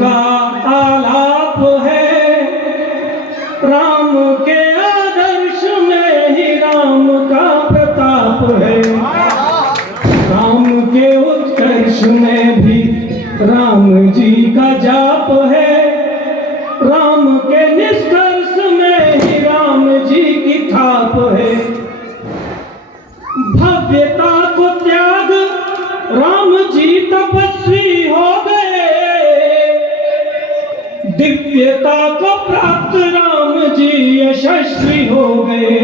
का आलाप है, राम के आदर्श में ही राम का प्रताप है। राम के उत्कर्ष में भी राम जी का जाप है, राम के निष्कर्ष में ही राम जी की थाप है। भव्यता को त्याग राम जी तपस्वी हो गए, दिव्यता को प्राप्त राम जी यशस्वी हो गए।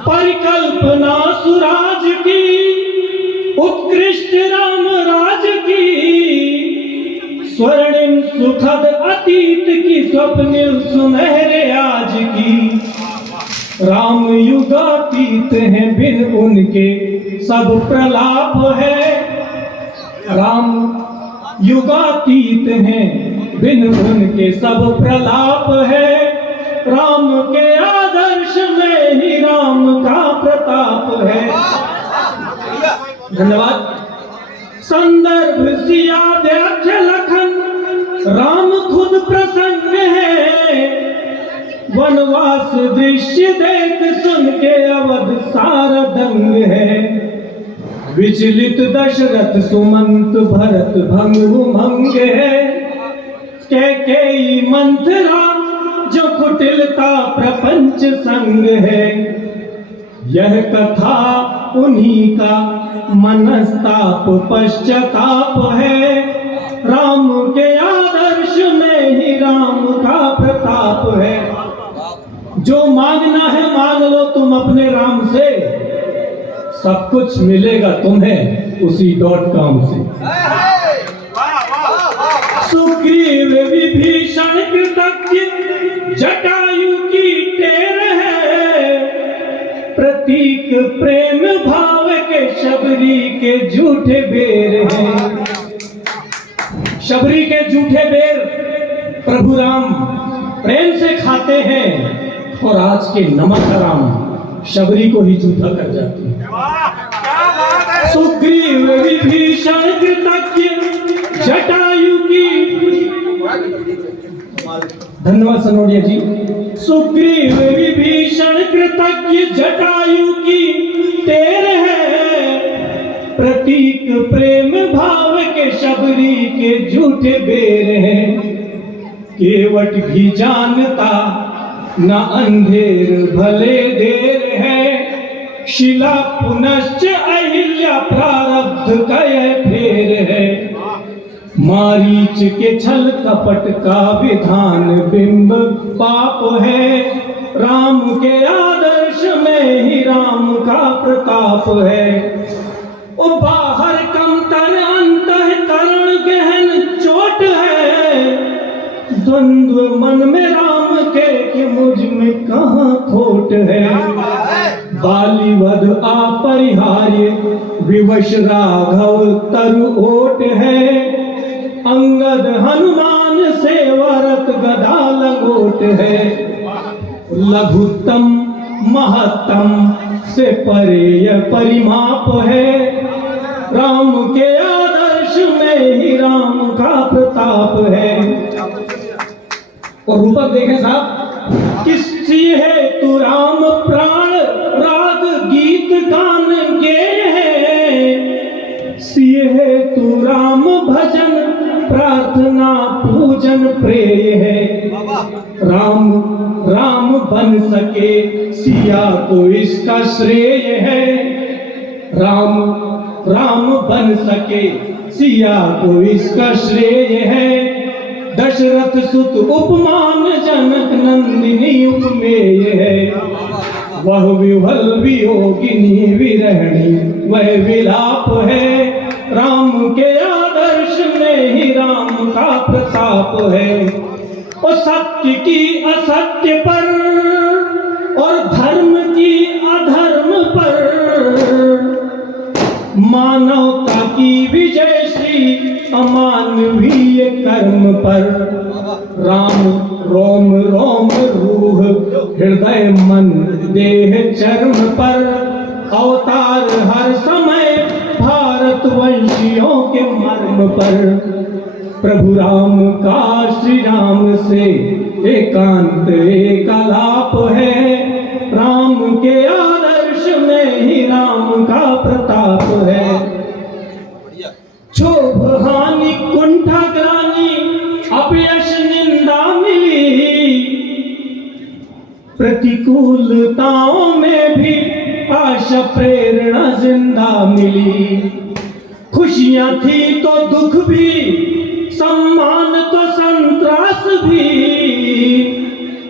परिकल्पना सुराज की उत्कृष्ट राम राज की, स्वर्णिम सुखद अतीत की स्वप्निल सुनहरे आज की। राम युगातीत हैं बिन उनके सब प्रलाप है, राम युगातीत हैं बिन उनके सब प्रलाप है। राम के आदर्श में ही राम का प्रताप है। धन्यवाद। संदर्भ सियाध्याक्ष लखन, राम खुद प्रसन्न है। वनवास दृश्य देख सुन के अवध सारा दंग है। विचलित दशरथ सुमंत भरत भंग उमंग है। कैकेयी मंथरा जो कुटिलता प्रपंच संग है। यह कथा उन्हीं का मनस्ताप पश्चाताप है। राम के आदर्श में ही राम का प्रताप है। जो मांगना है मांग लो तुम अपने राम से, सब कुछ मिलेगा तुम्हें उसी .com से। सुग्रीव विभीषण कृतज्ञ जटायु की टेर है। प्रतीक प्रेम भाव के शबरी के झूठे बेर हैं। शबरी के झूठे बेर प्रभु राम प्रेम से खाते हैं, और आज के नमक हराम शबरी को ही झूठा कर जाते हैं। सुग्रीव विभीषण कृतज्ञ जटायु की, धन्यवाद सनोडिया जी। सुग्रीव विभीषण कृतज्ञ जटायु की टेर है। प्रतीक प्रेम भाव के शबरी के झूठे बेर हैं। केवट भी जानता न अंधेर भले देर है। शिला पुनश्च अहिल्या प्रारब्ध का यह फेर है। मारीच के छल कपट का विधान बिंब पाप है। राम के आदर्श में ही राम का प्रताप है। ओ बाहर कमतर अंतःकरण गहन चोट है। द्वंद्व मन में राम के कि मुझ में कहाँ खोट है। बालीवध अपरिहार्य विवश राघव तरु ओट है। अंगद हनुमान से वरत गदा लंगोट है। लघुत्तम महत्तम से परे यह परिमाप है। राम के आदर्श में ही राम का प्रताप है। और रूपक देखें साहब, किसी है तू राम प्राण राग गीत गान गे है। सिए है तू राम भजन प्रार्थना पूजन प्रेय है। राम राम बन सके सिया को इसका श्रेय है। राम राम बन सके सिया को इसका श्रेय है। दशरथ सुत उपमान जनक नंदिनी उपमेय है। वह विह्वल वियोगिनी विरहणी वह विलाप है। राम के आदर्श में ही राम का प्रताप है। और सत्य की असत्य पर और धर्म की अधर्म पर, मानवता की विजय श्री अमानवीय कर्म पर। राम रोम रोम रूह हृदय मन देह चर्म पर। अवतार हर समय भारतवंशियों के मर्म पर। प्रभु राम का श्री राम से एकांत एकालाप है। राम के आदर्श में ही राम का प्रताप है। क्षोभ हानि कुंठा ग्लानि अपयश निंदा मिली, प्रतिकूलताओं में भी आशा प्रेरणा जिंदा मिली। खुशियां थी तो दुख भी, सम्मान तो संतरास भी,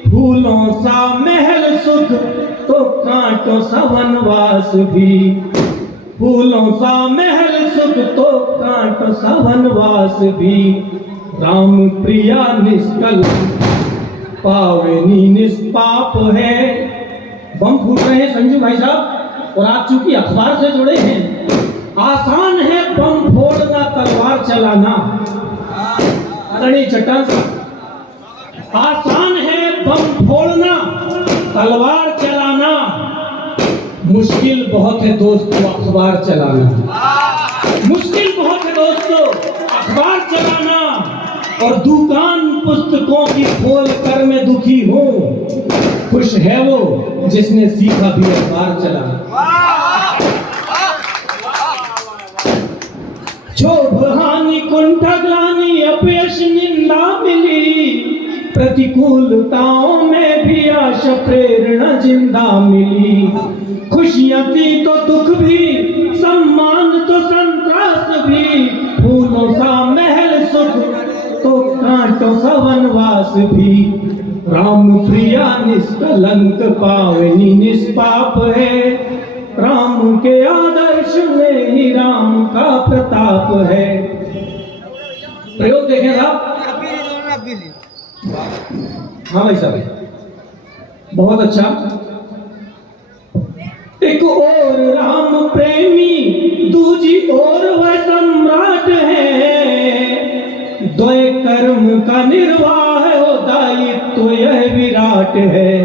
फूलों सा महल सुख तो कांटों सा वनवास भी। फूलों सा महल सुख तो कांटों सा वनवास भी। राम प्रिया निष्कल पावनी निष्पाप है। बम फूट रहे हैं संजू भाई साहब, और आप चूंकि अखबार से जुड़े हैं, आसान है बम फोड़ना तलवार चलाना। आदरणीय चट्टान साहब, आसान है बम फोड़ना तलवार चलाना, मुश्किल बहुत है दोस्तों अखबार चलाना। मुश्किल बहुत है दोस्तों अखबार चलाना। और दुकान पुस्तकों की खोल कर मैं दुखी हूँ, खुश है वो जिसने सीखा भी अखबार चलाना। क्षोभ हानि कुंठा ग्लानि अपयश निंदा मिली, प्रतिकूलताओं में भी आशा प्रेरणा जिंदा मिली। खुशियां थी तो दुख भी, सम्मान तो संतरास भी, फूलों सा महल सुख तो कांटों सा वनवास भी। राम प्रिया निष्कलंक पावनी निष्पाप है। राम के आदर्श में ही राम का प्रताप है। प्रयोग देखें साहब। हाँ भाई साहब, बहुत अच्छा। एक और राम प्रेमी, दूजी और वह सम्राट है। द्वय कर्म का निर्वाह हो दायित्व यह विराट है।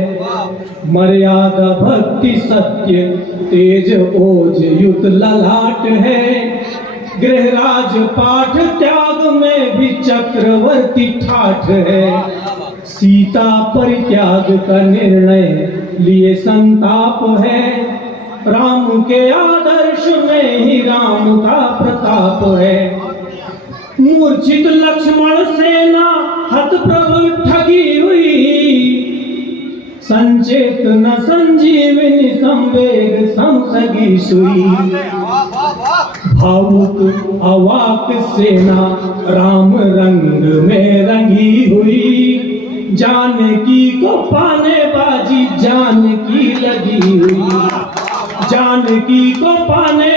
मर्यादा भक्ति सत्य तेज ओज युत ललाट है। गृहराज पाठ त्याग में भी चक्रवर्ती ठाठ है। सीता परित्याग का निर्णय लिए संताप है। राम के आदर्श में ही राम का प्रताप है। मूर्छित लक्ष्मण सेना हतप्रभ ठगी हुई, संचेत न संजीवनी संवेग संसगी सुई। भावुक अवाक सेना राम रंग में रंगी हुई। जानकी को पाने बाजी जानकी लगी हुई। जानकी को पाने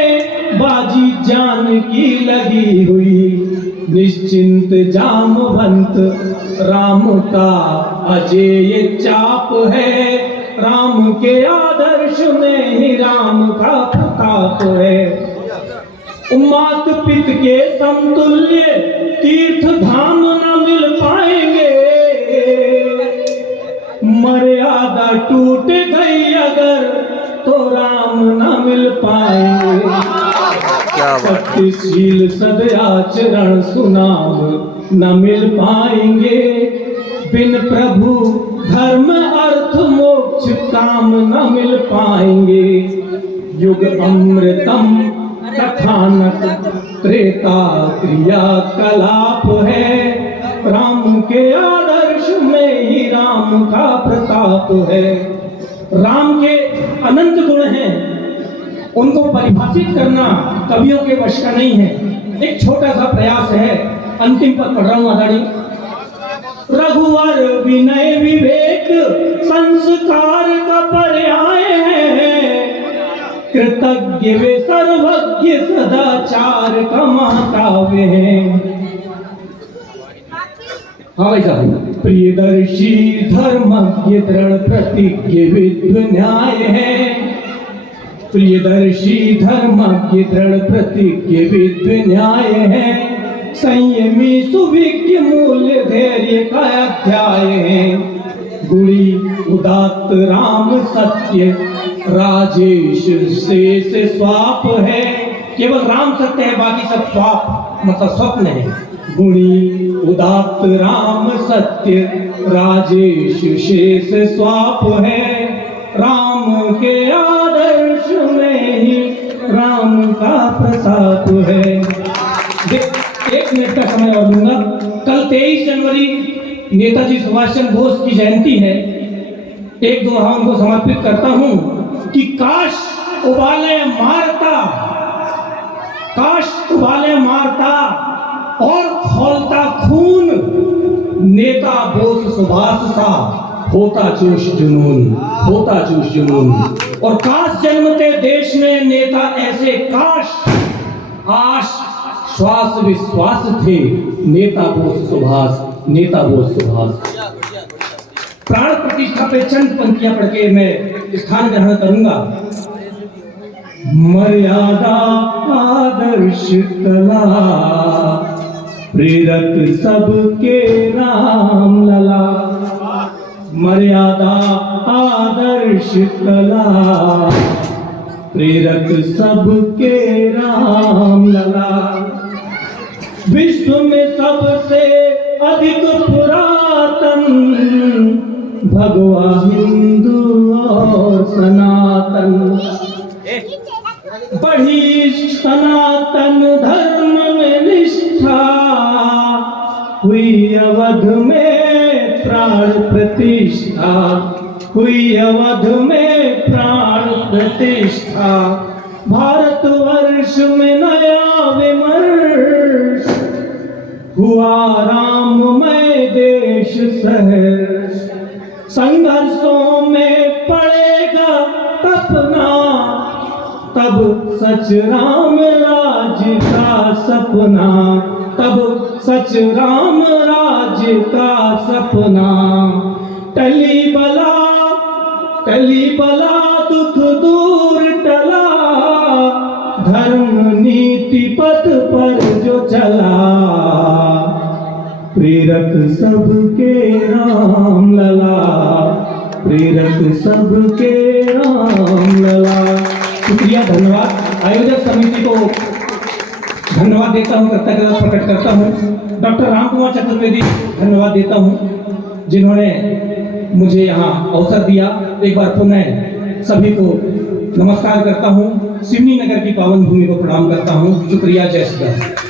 बाजी जानकी लगी हुई। निश्चिंत जामवंत राम का अजेय चाप है। राम के आदर्श में ही राम का प्रताप है। मात पित के समतुल्य तीर्थ धाम न मिल पाएंगे। मर्यादा टूट गई अगर तो राम न मिल पाएंगे। सत्यशील सदाचरण सुनाम न मिल पाएंगे। बिन प्रभु धर्म अर्थ मोक्ष काम न मिल पाएंगे। युग अमृतम कथानक त्रेता क्रिया कलाप है। राम के आदर्श में ही राम का प्रताप है। राम के अनंत गुण हैं, उनको परिभाषित करना कवियों के वश का नहीं है। एक छोटा सा प्रयास है, अंतिम पद पढ़ रहा हूं आदानी। रघुवर विनय विवेक संस्कार का पर्याय है। कृतज्ञ वे सर्वज्ञ सदाचार का महाकाव्य है। हाँ भाई साहब। प्रियदर्शी धर्मज्ञ दृढ़ प्रतिज्ञ विद्व न्याय है। प्रियदर्शी धर्मज्ञ दृढ़ प्रतिज्ञ विद्व न्याय है। संयमी सुविज्ञ मूल्य धैर्य का अध्याय है। गुणी उदात्त राम सत्य राजेश शेष स्वाप है। केवल राम सत्य है, बाकी सब स्वाप मतलब स्वप्न है। गुणी उदात्त राम सत्य राजेश शेष स्वाप है, राम के आदर्श में ही राम का प्रताप है। एक मिनट का समय और लूंगा। कल 23 जनवरी नेताजी सुभाष चंद्र बोस की जयंती है। एक दो दोहा उनको समर्पित करता हूं कि काश उबाले मारता, काश उबाले मारता और खौलता खून, नेता बोस सुभाष सा होता जोश जुनून, होता जोश जुनून। और काश जन्मते देश में नेता ऐसे, काश आश श्वास विश्वास थे नेता बोस सुभाष, नेता बोस सुभाष। प्राण प्रतिष्ठा पे चंद पंक्तियां पढ़ के मैं स्थान ग्रहण करूंगा। मर्यादा आदर्श कला प्रेरक सबके राम लला, मर्यादा आदर्श कला प्रेरक सबके राम लला। विश्व में सबसे अधिक पुरातन भगवा हिंदू और सनातन, बढ़ी सनातन धर्म में निष्ठा, हुई अवध में प्राण प्रतिष्ठा, हुई अवध में प्राण प्रतिष्ठा। भारतवर्ष में नया विमर्श हुआ, राममय देश शहर, संघर्षों में पड़ेगा तपना, तब सच राम राज्य का सपना, तब सच राम राज्य का सपना। टली बला दुख दूर टला, धर्म नीति पथ पर जो चला, प्रेरक सबके राम लला, प्रेरक सबके राम लला। शुक्रिया, धन्यवाद। आयोजक समिति को धन्यवाद देता हूँ, कृतज्ञता प्रकट करता हूँ। डॉक्टर राम कुमार चतुर्वेदी धन्यवाद देता हूँ जिन्होंने मुझे यहाँ अवसर दिया। एक बार पुनः सभी को नमस्कार करता हूँ, सिवनी नगर की पावन भूमि को प्रणाम करता हूँ। शुक्रिया, जय श्री राम।